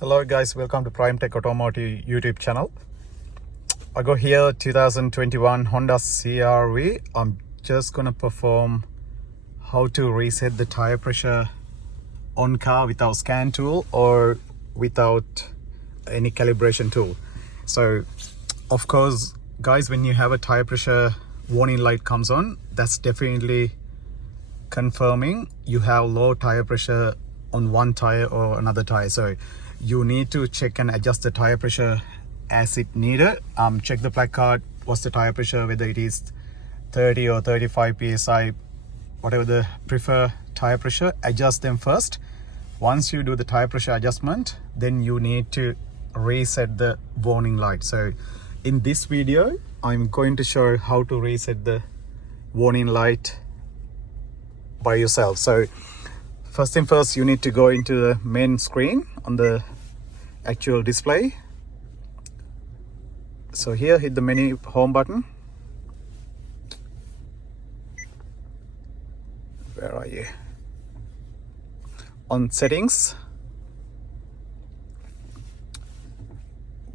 Hello guys, welcome to Prime Tech Automotive YouTube channel. I got here 2021 Honda CRV. I'm just gonna perform how to reset the tire pressure on car without scan tool or without any calibration tool. So of course guys, when you have a tire pressure warning light comes on, that's definitely confirming you have low tire pressure on one tire or another tire. So you need to check and adjust the tire pressure as it needed. Check the black card, what's the tire pressure, whether it is 30 or 35 psi, whatever the prefer tire pressure, adjust them first. Once you do the tire pressure adjustment, then you need to reset the warning light. So in this video I'm going to show how to reset the warning light by yourself. So first thing first, you need to go into the main screen on the actual display. So here, hit the menu home button. Where are you? On settings,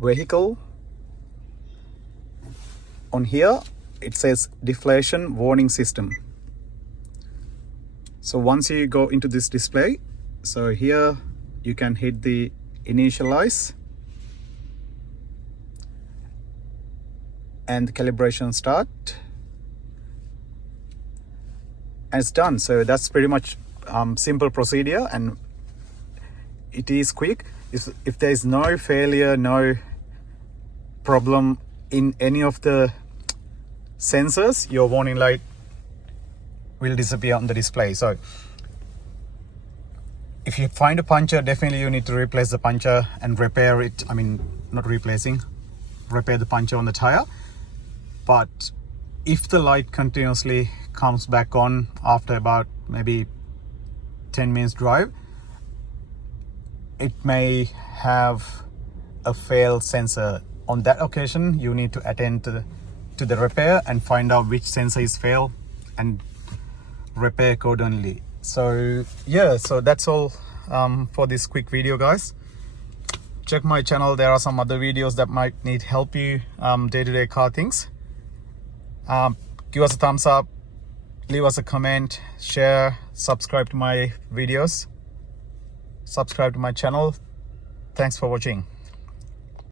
vehicle. On here it says deflation warning system. So once you go into this display, so here you can hit the initialize and calibration start, and it's done. So that's pretty much simple procedure, and it is quick. If there is no failure, no problem in any of the sensors, your warning light will disappear on the display. So if you find a puncture, definitely you need to replace the puncture and repair it. I mean, not replacing, repair the puncture on the tire. But if the light continuously comes back on after about maybe 10 minutes drive, it may have a failed sensor. On that occasion, you need to attend to the repair and find out which sensor is failed and repair accordingly. So yeah, so that's all for this quick video guys. Check my channel, there are some other videos that might need help you day-to-day car things. Give us a thumbs up, leave us a comment, share, subscribe to my videos, subscribe to my channel. Thanks for watching.